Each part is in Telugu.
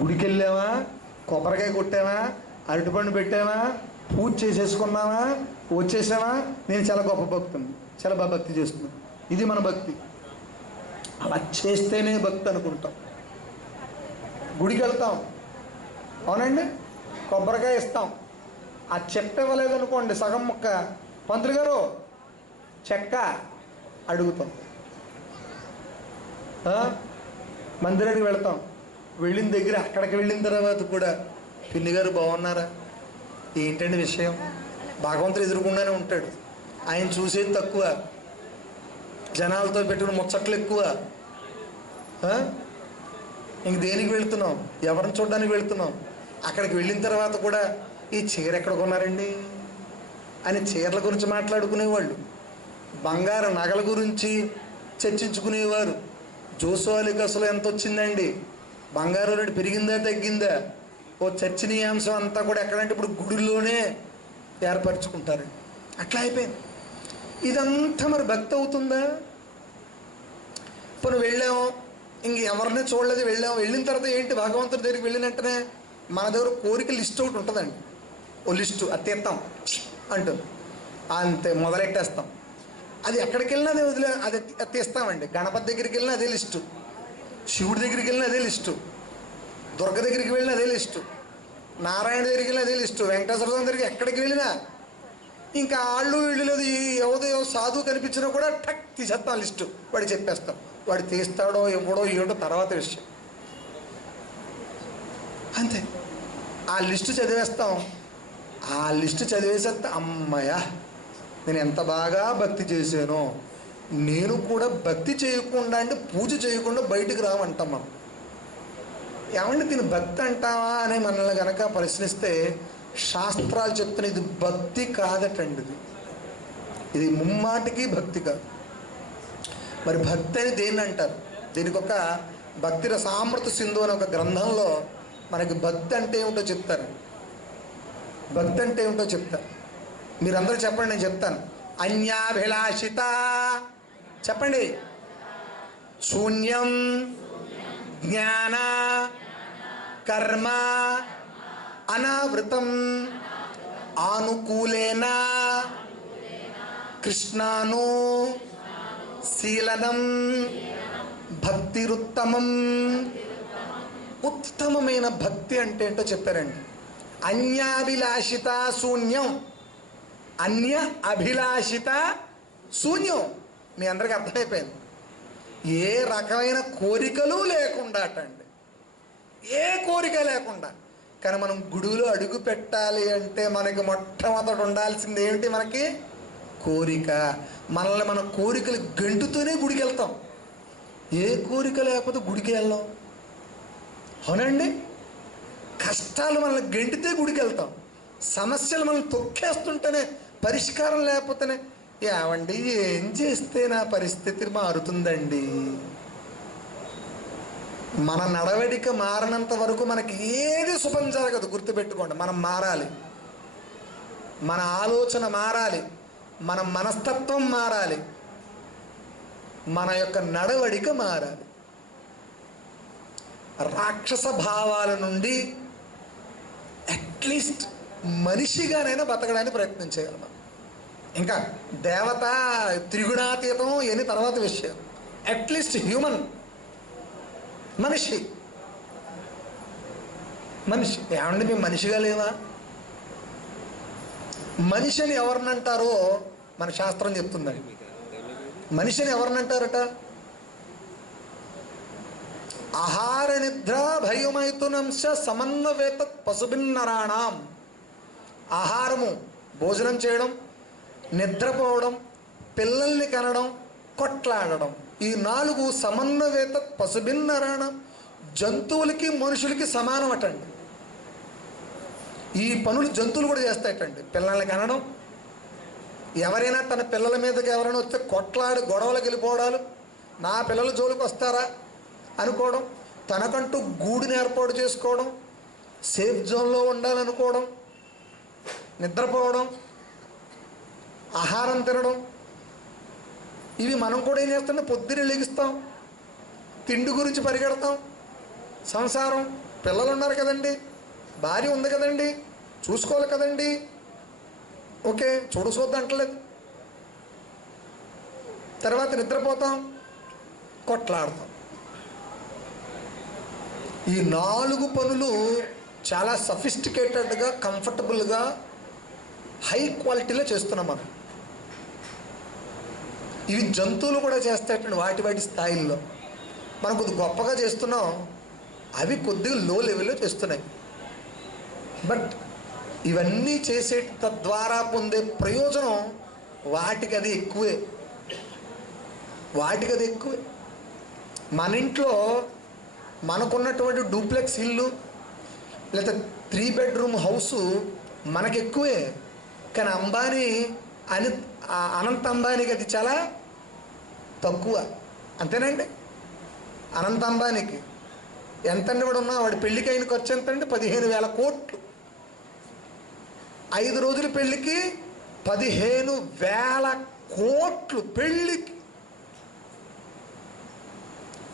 గుడికి కొబ్బరికాయ కొట్టావా? అరటిపండు పెట్టావా? పూజ చేసేసుకున్నావా? వచ్చేసావా? నేను చాలా గొప్ప భక్తుని. చాలా బాగా భక్తి చేస్తున్నాను. ఇది మన భక్తి. అలా చేస్తేనే భక్తి అనుకుంటాం. గుడికి వెళ్తాం అవునండి? కొబ్బరికాయ ఇస్తాం. ఆ చెక్క ఇవ్వలేదనుకోండి సగం ముక్క. పంతులు గారు చెక్క అడుగుతాం. మందిరానికి వెళ్తాం. వెళ్ళిన దగ్గర అక్కడికి వెళ్ళిన తర్వాత కూడా పిన్ని గారు బాగున్నారా? ఏంటండి విషయం? భగవంతుడు ఎదురుకుండానే ఉంటాడు. ఆయన చూసేది తక్కువ. జనాలతో పెట్టుకుని ముచ్చట్లు ఎక్కువ. ఇంక దేనికి వెళ్తున్నాం? ఎవరిని చూడడానికి వెళ్తున్నాం? అక్కడికి వెళ్ళిన తర్వాత కూడా ఈ చీర ఎక్కడ కొన్నారండి? అని చీరల గురించి మాట్లాడుకునేవాళ్ళు. బంగారు నగల గురించి చర్చించుకునేవారు. జోసోలికి అసలు ఎంత వచ్చిందండి బంగారు రేటు పెరిగిందా తగ్గిందా? ఓ చర్చనీయాంశం అంతా కూడా ఎక్కడంటే ఇప్పుడు గుడిలోనే ఏర్పరచుకుంటారు. అట్లా అయిపోయింది. ఇదంతా మరి భక్తి అవుతుందా? ఇప్పుడు వెళ్ళాము ఇంక ఎవరిని చూడలేదు వెళ్ళాము వెళ్ళిన తర్వాత ఏంటి భగవంతుడి దగ్గరికి వెళ్ళినట్టునే మన దగ్గర కోరిక లిస్ట్ ఒకటి ఉంటుందండి. ఓ లిస్టు అది తీస్తాం అంటుంది అంతే మొదలెట్టేస్తాం. అది ఎక్కడికి వెళ్ళినా అది వదిలే అది అది తీస్తామండి. గణపతి దగ్గరికి వెళ్ళినా అదే లిస్టు. శివుడి దగ్గరికి వెళ్ళినా అదే లిస్టు. దుర్గ దగ్గరికి వెళ్ళినా అదే లిస్టు. నారాయణ దగ్గరికి వెళ్ళిన అదే లిస్టు. వెంకటేశ్వర స్వామి దగ్గరికి ఎక్కడికి వెళ్ళినా ఇంకా ఆళ్ళు వీళ్ళు లేదు. ఎవదో సాధువు కనిపించినా కూడా టక్ తీసేస్తాం లిస్టు. వాడు చెప్పేస్తాం. వాడు తీస్తాడో ఇవ్వడో ఇవ్వడో తర్వాత విషయం. అంతే. ఆ లిస్టు చదివేస్తాం. ఆ లిస్టు చదివేసేస్తే అమ్మయ్య నేను ఎంత బాగా భక్తి చేశానో. నేను కూడా భక్తి చేయకుండా అంటే పూజ చేయకుండా బయటికి రామంటాం మనం. ఏమంటే దీని భక్తి అంటావా అని మనల్ని గనక ప్రశ్నిస్తే శాస్త్రాలు చెప్తున్న ఇది భక్తి కాదటండి ఇది. ఇది ముమ్మాటికి భక్తి కాదు. మరి భక్తి అని దేన్ని అంటారు? దీనికి ఒక భక్తిర సామృత సింధు అనే ఒక గ్రంథంలో మనకి భక్తి అంటే ఏమిటో చెప్తారు. భక్తి అంటే ఏమిటో చెప్తారు. మీరందరూ చెప్పండి నేను చెప్తాను. అన్యాభిలాషిత చెప్పండి. శూన్యం జ్ఞాన కర్మ అనావృతం ఆనుకూలేన కృష్ణాను శీలనం భక్తిరుత్తమం. ఉత్తమమైన భక్తి అంటే ఏంటో చెప్పారండి. అన్యాభిలాషిత శూన్యం. అన్య అభిలాషిత శూన్యం. మీ అందరికీ అర్థమైపోయింది. ఏ రకమైన కోరికలు లేకుండా అటండి. ఏ కోరిక లేకుండా. కానీ మనం గుడిలో అడుగు పెట్టాలి అంటే మనకి మొట్టమొదటి ఉండాల్సింది ఏమిటి మనకి? కోరిక. మనల్ని మన కోరికలు గంటుతూనే గుడికి వెళ్తాం. ఏ కోరిక లేకపోతే గుడికి వెళ్ళాం? అవునండి. కష్టాలు మనల్ని గంటితే గుడికి వెళ్తాం. సమస్యలు మనల్ని తొక్కేస్తుంటేనే పరిష్కారం లేకపోతేనే ఏమండి ఏం చేస్తే నా పరిస్థితి మారుతుందండి? మన నడవడిక మారినంత వరకు మనకి ఏది శుభం జరగదు గుర్తుపెట్టుకోండి. మనం మారాలి. మన ఆలోచన మారాలి. మన మనస్తత్వం మారాలి. మన యొక్క నడవడిక మారాలి. రాక్షస భావాల నుండి అట్లీస్ట్ మనిషిగానైనా బతకడానికి ప్రయత్నం చేయాలి మనం. ఇంకా దేవత త్రిగుణాతీతం ఎన్ని తర్వాత విషయం. అట్లీస్ట్ హ్యూమన్ మనిషి. మనిషి. ఏమండి మేము మనిషిగా లేవా? మనిషిని ఎవరినంటారో మన శాస్త్రం చెప్తుందండి. మనిషిని ఎవరినంటారట? ఆహార నిద్ర భయమైతునంశ సమన్వవేత పశుభిన్నరాణం. ఆహారము భోజనం చేయడం నిద్రపోవడం పిల్లల్ని కనడం కొట్లాడడం. ఈ నాలుగు సమన్వవేత పశుభిన్నరాణం జంతువులకి మనుషులకి సమానం అటండి. ఈ పనులు జంతువులు కూడా చేస్తాయటండి పిల్లల్ని కనడం ఎవరైనా తన పిల్లల మీదకి ఎవరైనా వస్తే కొట్లాడి గొడవలకు వెళ్ళిపోవడాలు నా పిల్లలు జోలికి వస్తారా అనుకోవడం తనకంటూ గూడుని ఏర్పాటు చేసుకోవడం సేఫ్ జోన్లో ఉండాలనుకోవడం నిద్రపోవడం ఆహారం తినడం. ఇవి మనం కూడా ఏం చేస్తాం? పొద్దున్నే లెగిస్తాం. తిండి గురించి పరిగెడతాం. సంసారం. పిల్లలు ఉన్నారు కదండి. భార్య ఉంది కదండి. చూసుకోవాలి కదండి. ఓకే చూడు చూద్దంటలేదు తర్వాత నిద్రపోతాం. కొట్లాడతాం. ఈ నాలుగు పనులు చాలా సఫిస్టికేటెడ్గా కంఫర్టబుల్గా హై క్వాలిటీలో చేస్తున్నాం మనం. ఇవి జంతువులు కూడా చేస్తాయండి వాటి వాటి స్థాయిల్లో. మనం కొద్ది గొప్పగా చేస్తున్నాం అవి కొద్దిగా లో లెవెల్లో చేస్తున్నాయి. బట్ ఇవన్నీ చేసే తద్వారా పొందే ప్రయోజనం వాటికి అది ఎక్కువే. వాటికి అది ఎక్కువే. మన ఇంట్లో మనకున్నటువంటి డూప్లెక్స్ ఇల్లు లేదా త్రీ బెడ్రూమ్ హౌస్ మనకెక్కువే కానీ అంబానీ అని ఆ అనంత అది చాలా తక్కువ. అంతేనండి? అనంతంబానికి ఎంతండి కూడా ఉన్నా వాడి పెళ్ళికి అయిన ఖర్చు ఎంతండి? పదిహేను వేల కోట్లు. ఐదు రోజుల పెళ్ళికి పదిహేను వేల కోట్లు పెళ్ళికి.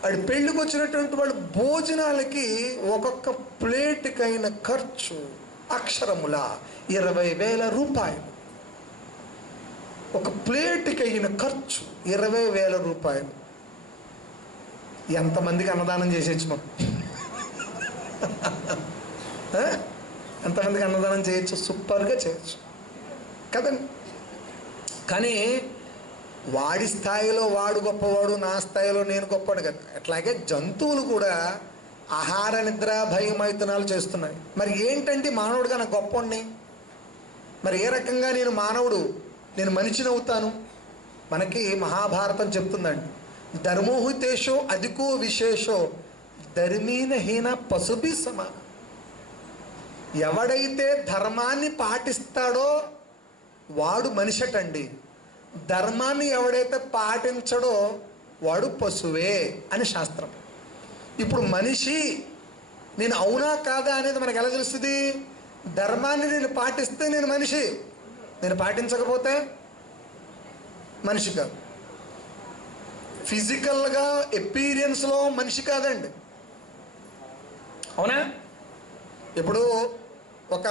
వాడి పెళ్ళికి వచ్చినటువంటి వాళ్ళు భోజనాలకి ఒక్కొక్క ప్లేట్కైన ఖర్చు అక్షరముల ఇరవై వేల రూపాయలు. ఒక ప్లేట్కి అయిన ఖర్చు ఇరవై వేల రూపాయలు. ఎంతమందికి అన్నదానం చేసేచ్చు మనం? ఎంతమందికి అన్నదానం చేయొచ్చు? సూపర్గా చేయొచ్చు. కదండి? కానీ వాడి స్థాయిలో వాడు గొప్పవాడు నా స్థాయిలో నేను గొప్పవాడు కదా. అట్లాగే జంతువులు కూడా ఆహార నిద్ర భయమైతనాలు చేస్తున్నాయి. మరి ఏంటంటే మానవుడు నా గొప్ప మరి ఏ రకంగా నేను మానవుడు? నేను మనిషిని అవుతాను. మనకి మహాభారతం చెప్తుందండి. ధర్మోహితేషో అధికో విశేషో ధర్మీనహీన పశుభి సమానం ఎవడైతే ధర్మాన్ని పాటిస్తాడో వాడు మనిషటండి. ధర్మాన్ని ఎవడైతే పాటించడో వాడు పశువే అని శాస్త్రం. ఇప్పుడు మనిషి నేను అవునా కాదా అనేది మనకు ఎలా తెలుస్తుంది? ధర్మాన్ని నేను పాటిస్తే నేను మనిషి. నేను పాటించకపోతే మనిషి కాదు. ఫిజికల్గా ఎపీరియన్స్లో మనిషి కాదండి. అవునా? ఇప్పుడు ఒక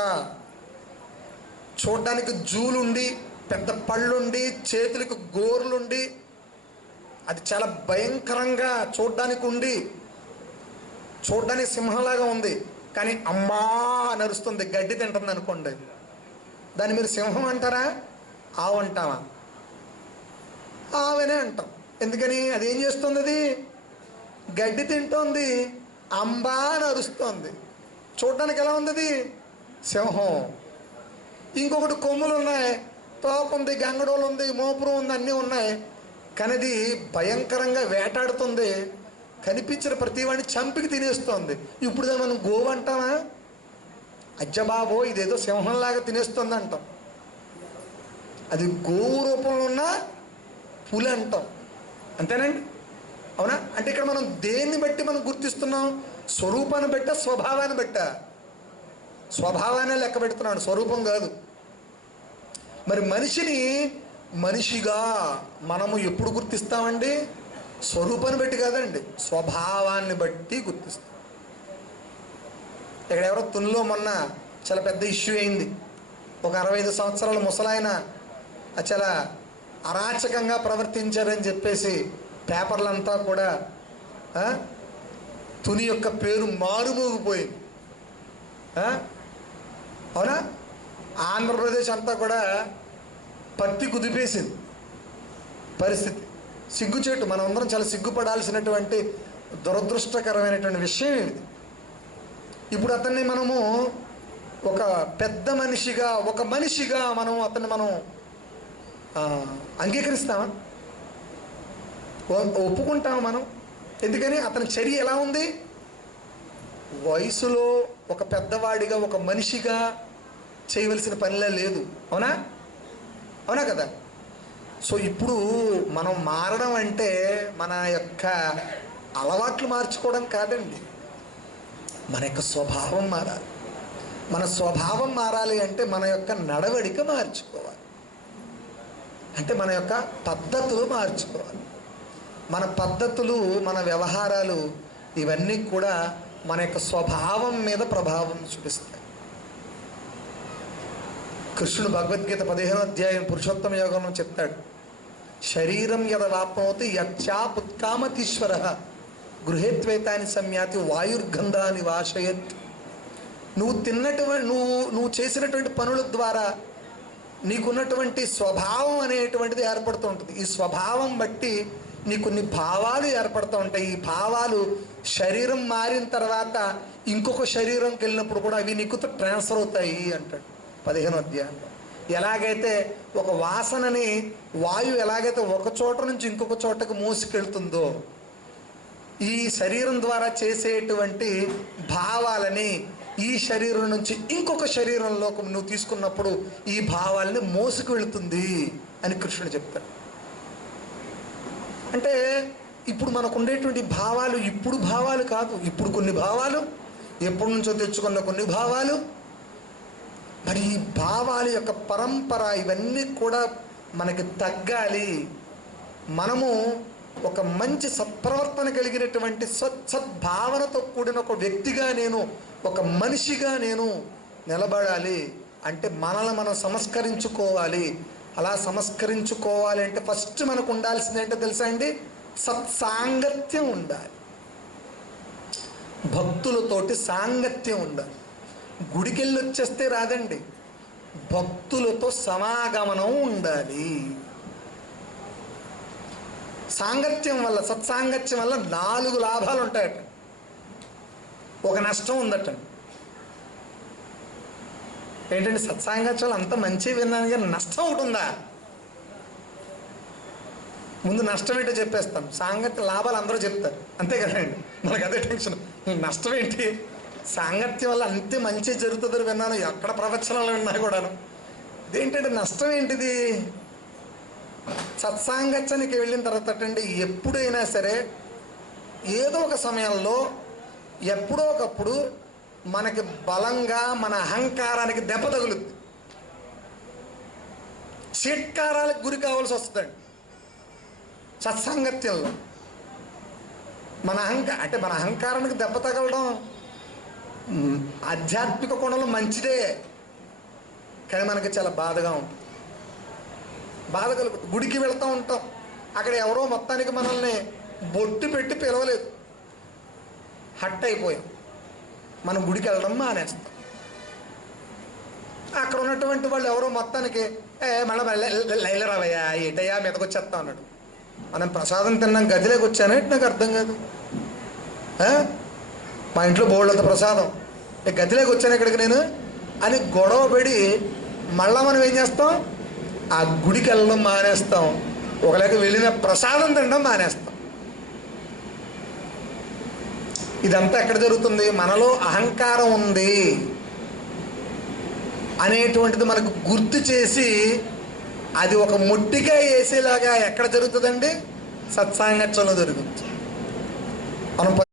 చూడ్డానికి జూలుండి పెద్ద పళ్ళుండి చేతులకు గోర్లుండి అది చాలా భయంకరంగా చూడ్డానికి ఉండి చూడ్డానికి సింహంలాగా ఉంది. కానీ అమ్మా అని అరుస్తుంది గడ్డి తింటుంది అనుకోండి దాన్ని మీరు సింహం అంటారా? ఆవు అంటావా? ఆవనే అంటాం. ఎందుకని? అది ఏం చేస్తుంది అది? గడ్డి తింటోంది. అంబా అని అరుస్తోంది. చూడడానికి ఎలా ఉంది సింహం. ఇంకొకటి కొమ్ములు ఉన్నాయి. తోక ఉంది గంగడోలు ఉంది మోపురం ఉంది అన్నీ ఉన్నాయి. కానీ అది భయంకరంగా వేటాడుతుంది. కనిపించిన ప్రతి వాడిని చంపికి తినేస్తోంది. ఇప్పుడు మనం గోవు అంటామా? అజ్జబాబో ఇదేదో సింహంలాగా తినేస్తుంది అంటాం అది గోవు రూపంలో ఉన్న పులి అంటాం. అంతేనండి? అవునా? అంటే ఇక్కడ మనం దేన్ని బట్టి మనం గుర్తిస్తున్నాం? స్వరూపాన్ని బట్ట స్వభావాన్ని బట్ట. స్వభావాన్ని లెక్క పెడుతున్నాడు. స్వరూపం కాదు. మరి మనిషిని మనిషిగా మనము ఎప్పుడు గుర్తిస్తామండి? స్వరూపాన్ని బట్టి కాదండి. స్వభావాన్ని బట్టి గుర్తిస్తాం. ఇక్కడ ఎవరో తునిలో మొన్న చాలా పెద్ద ఇష్యూ అయింది. ఒక అరవై ఐదు సంవత్సరాల ముసలాయన చాలా అరాచకంగా ప్రవర్తించారని చెప్పేసి పేపర్లంతా కూడా తుని యొక్క పేరు మారుమోగిపోయింది. అవునా? ఆంధ్రప్రదేశ్ అంతా కూడా పత్తి కుదిపేసింది పరిస్థితి. సిగ్గుచేటు మనం అందరం చాలా సిగ్గుపడాల్సినటువంటి దురదృష్టకరమైనటువంటి విషయం ఇది. ఇప్పుడు అతన్ని మనము ఒక పెద్ద మనిషిగా ఒక మనిషిగా మనం అతన్ని మనం అంగీకరిస్తామా? ఒప్పుకుంటామా మనం? ఎందుకని అతని చర్య ఎలా ఉంది? వయసులో ఒక పెద్దవాడిగా ఒక మనిషిగా చేయవలసిన పనిలా లేదు. అవునా? అవునా కదా? సో ఇప్పుడు మనం మారడం అంటే మన యొక్క అలవాట్లు మార్చుకోవడం కాదండి. మన యొక్క స్వభావం మారాలి. మన స్వభావం మారాలి అంటే మన యొక్క నడవడిక మార్చుకోవాలి. అంటే మన యొక్క పద్ధతులు మార్చుకోవాలి. మన పద్ధతులు మన వ్యవహారాలు ఇవన్నీ కూడా మన యొక్క స్వభావం మీద ప్రభావం చూపిస్తాయి. కృష్ణుడు భగవద్గీత పదిహేను అధ్యాయం పురుషోత్తమ యోగంలో చెప్తాడు. శరీరం యద వాప్నోతి యచ్చాపుత్కామతీశ్వర గృహేత్వేతాని సమ్యాతి వాయుర్గంధాన్ని వాషయత్ నువ్వు తిన్నటువంటి నువ్వు నువ్వు చేసినటువంటి పనుల ద్వారా నీకున్నటువంటి స్వభావం అనేటువంటిది ఏర్పడుతూ ఉంటుంది. ఈ స్వభావం బట్టి నీ కొన్ని భావాలు ఏర్పడుతూ ఉంటాయి. ఈ భావాలు శరీరం మారిన తర్వాత ఇంకొక శరీరంకి వెళ్ళినప్పుడు కూడా అవి నీకు ట్రాన్స్ఫర్ అవుతాయి అంటాడు పదిహేను అధ్యాయంలో. ఎలాగైతే ఒక వాసనని వాయువు ఎలాగైతే ఒక చోట నుంచి ఇంకొక చోటకు మోసుకెళ్తుందో ఈ శరీరం ద్వారా చేసేటువంటి భావాలని ఈ శరీరం నుంచి ఇంకొక శరీరంలోకి నువ్వు తీసుకున్నప్పుడు ఈ భావాలని మోసుకు వెళుతుంది అని కృష్ణుడు చెప్తాడు. అంటే ఇప్పుడు మనకు ఉండేటువంటి భావాలు ఇప్పుడు భావాలు కాదు ఇప్పుడు కొన్ని భావాలు ఎప్పటి నుంచో తెచ్చుకున్న కొన్ని భావాలు. మరి ఈ భావాల యొక్క పరంపర ఇవన్నీ కూడా మనకి తగ్గాలి. మనము ఒక మంచి సత్ప్రవర్తన కలిగినటువంటి సత్ సద్భావనతో కూడిన ఒక వ్యక్తిగా నేను ఒక మనిషిగా నేను నిలబడాలి అంటే మనల్ని మనం సంస్కరించుకోవాలి. అలా సంస్కరించుకోవాలి అంటే ఫస్ట్ మనకు ఉండాల్సింది ఏంటో తెలుసా అండి? సత్సాంగత్యం ఉండాలి. భక్తులతోటి సాంగత్యం ఉండాలి. గుడికెళ్ళి వచ్చేస్తే రాదండి. భక్తులతో సమాగమనం ఉండాలి. సాంగత్యం వల్ల సత్సాంగత్యం వల్ల నాలుగు లాభాలు ఉంటాయట ఒక నష్టం ఉందట. ఏంటంటే సత్సాంగత్యాలు వల్ల అంత మంచి విన్నాను కానీ నష్టం ఒకటి ఉందా? ముందు నష్టం ఏంటో చెప్పేస్తాం సాంగత్య లాభాలు అందరూ చెప్తారు. అంతే కదండి మనకు అదే టెన్షన్. నష్టం ఏంటి? సాంగత్యం వల్ల అంతే మంచి జరుగుతుందని విన్నాను. ఎక్కడ ప్రవచనాలు విన్నా కూడాను. ఇదేంటంటే నష్టం ఏంటిది? సత్సాంగత్యానికి వెళ్ళిన తర్వాత అండి ఎప్పుడైనా సరే ఏదో ఒక సమయంలో ఎప్పుడో ఒకప్పుడు మనకి బలంగా మన అహంకారానికి దెబ్బ తగులుద్ది. చీట్కారాలకు గురి కావాల్సి వస్తుందండి. సత్సాంగత్యంలో మన అహంకార అంటే మన అహంకారానికి దెబ్బ తగలడం ఆధ్యాత్మిక కోణంలో మంచిదే కానీ మనకి చాలా బాధగా ఉంటుంది. బాధ కలుగుతుంది గుడికి వెళ్తూ ఉంటాం. అక్కడ ఎవరో మొత్తానికి మనల్ని బొట్టు పెట్టి పిలవలేదు. హట్ అయిపోయాం. మనం గుడికి వెళ్ళడం మానేస్తాం. అక్కడ ఉన్నటువంటి వాళ్ళు ఎవరో మొత్తానికి ఏ మళ్ళీ లైలరావయ్యా ఏటయ్యా మీదకొచ్చేస్తా అన్నాడు. మనం ప్రసాదం తిన్నాం గదిలోకి వచ్చానే. నాకు అర్థం కాదు. మా ఇంట్లో బోళ్ళంత ప్రసాదం. ఏ గదిలోకి వచ్చాను ఇక్కడికి నేను. అని గొడవ పడి మళ్ళా మనం ఏం చేస్తాం? ఆ గుడికి వెళ్ళడం మానేస్తాం. ఒకలేక వెళ్ళిన ప్రసాదం తినడం మానేస్తాం. ఇదంతా ఎక్కడ జరుగుతుంది? మనలో అహంకారం ఉంది అనేటువంటిది మనకు గుర్తు చేసి అది ఒక మొట్టిగా వేసేలాగా ఎక్కడ జరుగుతుందండి? సత్సాంగత్యంలో జరుగుతుంది. మనం